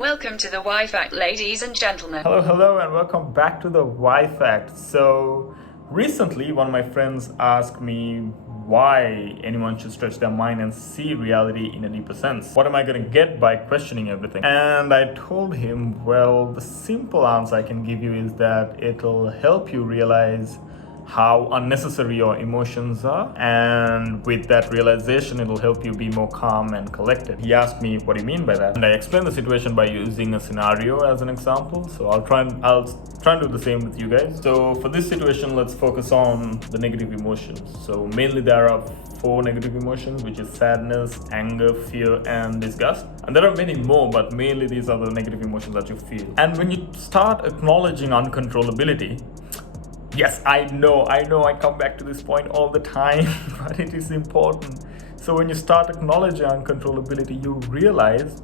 Welcome to the Why Fact, ladies and gentlemen. Hello, and welcome back to the Why Fact. So, recently, one of my friends asked me why anyone should stretch their mind and see reality in a deeper sense. What am I going to get by questioning everything? And I told him, well, the simple answer I can give you is that it'll help you realize how unnecessary your emotions are, and with that realization it'll help you be more calm and collected. He asked me, what do you mean by that? And I explained the situation by using a scenario as an example, so I'll try and do the same with you guys. So for this situation, let's focus on the negative emotions. So mainly there are 4 negative emotions, which is sadness, anger, fear, and disgust. And there are many more, but mainly these are the negative emotions that you feel. And when you start acknowledging uncontrollability, yes, I know, I come back to this point all the time, but it is important. So when you start acknowledging uncontrollability, you realize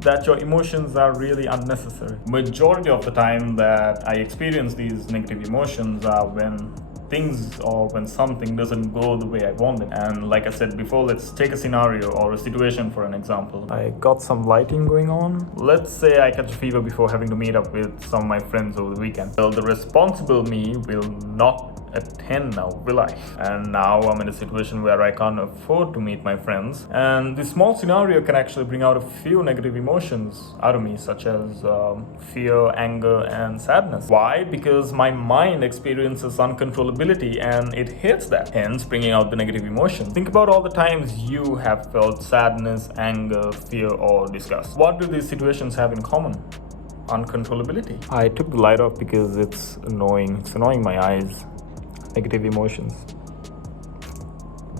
that your emotions are really unnecessary. Majority of the time that I experience these negative emotions are when things or when something doesn't go the way I want it. And like I said before, let's take a scenario or a situation for an example. I got some lighting going on. Let's say I catch a fever before having to meet up with some of my friends over the weekend. Well, the responsible me will not attend now, will I? And now I'm in a situation where I can't afford to meet my friends. And this small scenario can actually bring out a few negative emotions out of me, such as fear, anger, and sadness. Why? Because my mind experiences uncontrollability and it hates that, hence bringing out the negative emotions. Think about all the times you have felt sadness, anger, fear, or disgust. What do these situations have in common? Uncontrollability. I took the light off because it's annoying. It's annoying my eyes. Negative emotions.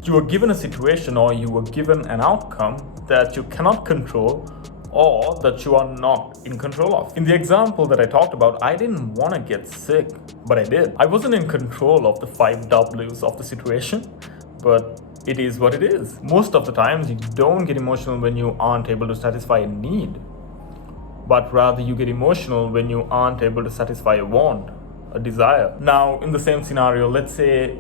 You were given a situation or you were given an outcome that you cannot control or that you are not in control of. In the example that I talked about, I didn't want to get sick, but I did. I wasn't in control of the 5 W's of the situation, but it is what it is. Most of the times you don't get emotional when you aren't able to satisfy a need, but rather you get emotional when you aren't able to satisfy a want, a desire. Now, in the same scenario, let's say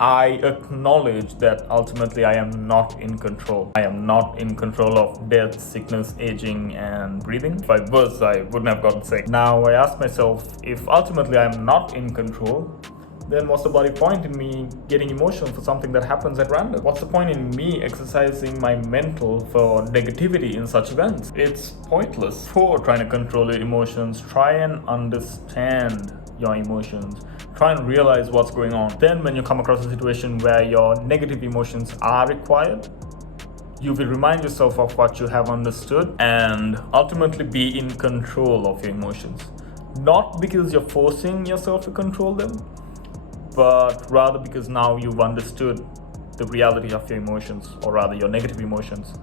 I acknowledge that ultimately I am not in control. I am not in control of death, sickness, aging, and breathing. If I was, I wouldn't have gotten sick. Now, I ask myself, if ultimately I am not in control, then what's the bloody point in me getting emotional for something that happens at random? What's the point in me exercising my mental for negativity in such events? It's pointless. For trying to control your emotions, try and understand your emotions. Try and realize what's going on. Then when you come across a situation where your negative emotions are required, you will remind yourself of what you have understood and ultimately be in control of your emotions. Not because you're forcing yourself to control them, but rather because now you've understood the reality of your emotions, or rather your negative emotions,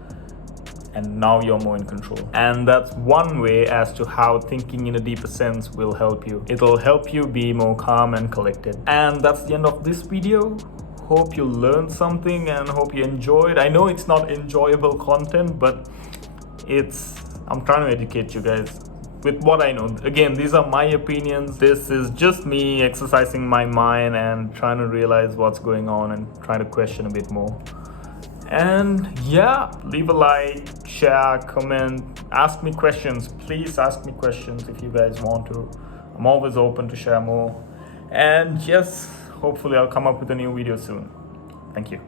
and now you're more in control. And that's one way as to how thinking in a deeper sense will help you. It'll help you be more calm and collected. And that's the end of this video. Hope you learned something and hope you enjoyed. I know it's not enjoyable content, but I'm trying to educate you guys with what I know. Again, these are my opinions. This is just me exercising my mind and trying to realize what's going on and trying to question a bit more. And yeah, leave a like, share, comment, ask me questions. Please ask me questions if you guys want to. I'm always open to share more. And yes, hopefully I'll come up with a new video soon. Thank you.